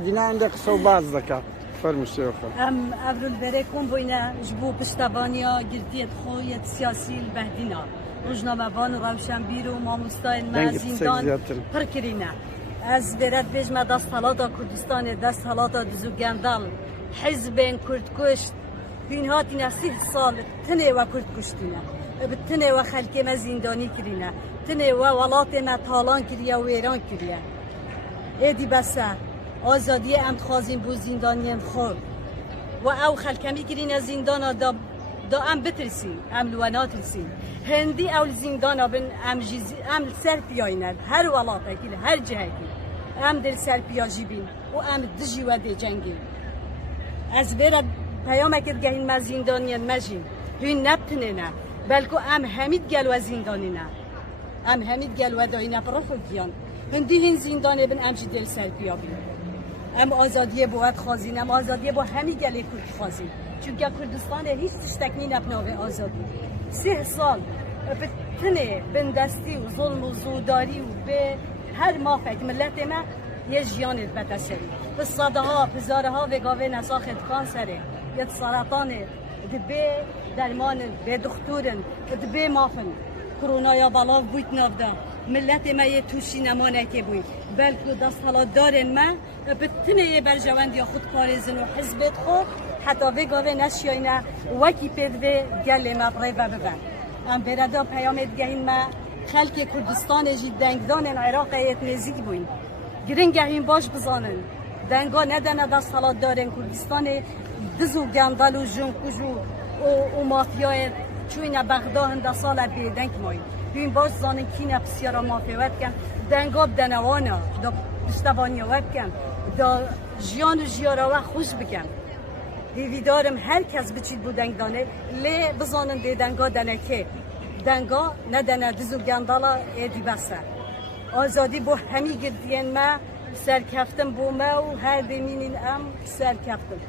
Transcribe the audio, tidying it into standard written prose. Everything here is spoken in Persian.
دینا عندك صوبات ذكاء فرم الشيوخ افرول بريكم بوينا جبو بشتبانيا قلتيت خوية سياسي البهدينا روجنامه بان روشن بیرو ماموستای مزیندان پرکرینه از برد بجمه دست حالاتا کردستان دست حالاتا دزو گندل حزبین کرد کشت بین هاتی نسیح سال تنه و کرد کشتینه تنه و خلکه مزیندانی کرینه تنه و ولات ما تالان کریه و ایران کریه ایدی بسه آزادی امت خوازین بو زندانیم خود و او خلکمی کرینه زندان دا ام بترسین ام لونات رسین هندی اول زندان بن ام سر پیاینه هر ولاته کل هر جهه کل ام در سر پیاجی بین و ام دجی و دی جنگی از برد پیام اکر گهین ما زندانیان مجین هین نبتنه نه بلکو ام همید گل و زندانی نه ام همید گل و دایی نپرخو گیان هندی هین زندانه بن ام جی در سر پیا بین ام آزادی بود خوازین ام آزادی با همی گلی کرد خوازین چونکه کردستان هیچ تشتکنی نبناوه آزادی 3 سال به تنه بندستی و ظلم و زوداری و به هر مافک ملت ما یه جیانت بتسری به صده ها پزاره ها و گاوه نساخت کانسره یه سرطان دبه درمان به دکترن دبه مافن کرونا یا بلاو بویت نافده ملت ما یه توشی نمانه که بوید بلکه دست حالا دارن ما به تنه برجواند یا خود کارزن و حزبت خود حتی وگاوه نشیاینه وکی پدوه گل ما برای ببن ام بردا پیامت گهین ما خلک کردستان جی دنگدان عراق ایت نزیک بوین گرنگ گهین باش بزانن دنگا ندنه دست حالات دارن کردستان دزو گندل و جنکوجو و مافیای چوینه بغدا هنده سال بیدنگ ماین بین باش زانن کینه بسیارا مافیوت کن دنگا بدنوانا دا پشتوانی وب کن دا جیان و جیارا و خوش بکن دیویدارم هر کس بچید بودنگ دانه لی بزانن دی دنگا دنه که دنگا ندنه دزو گندالا ایدی بسه آزادی بو همی گردین ما سرکفتم بو ما و هر دمینین ام سرکفتم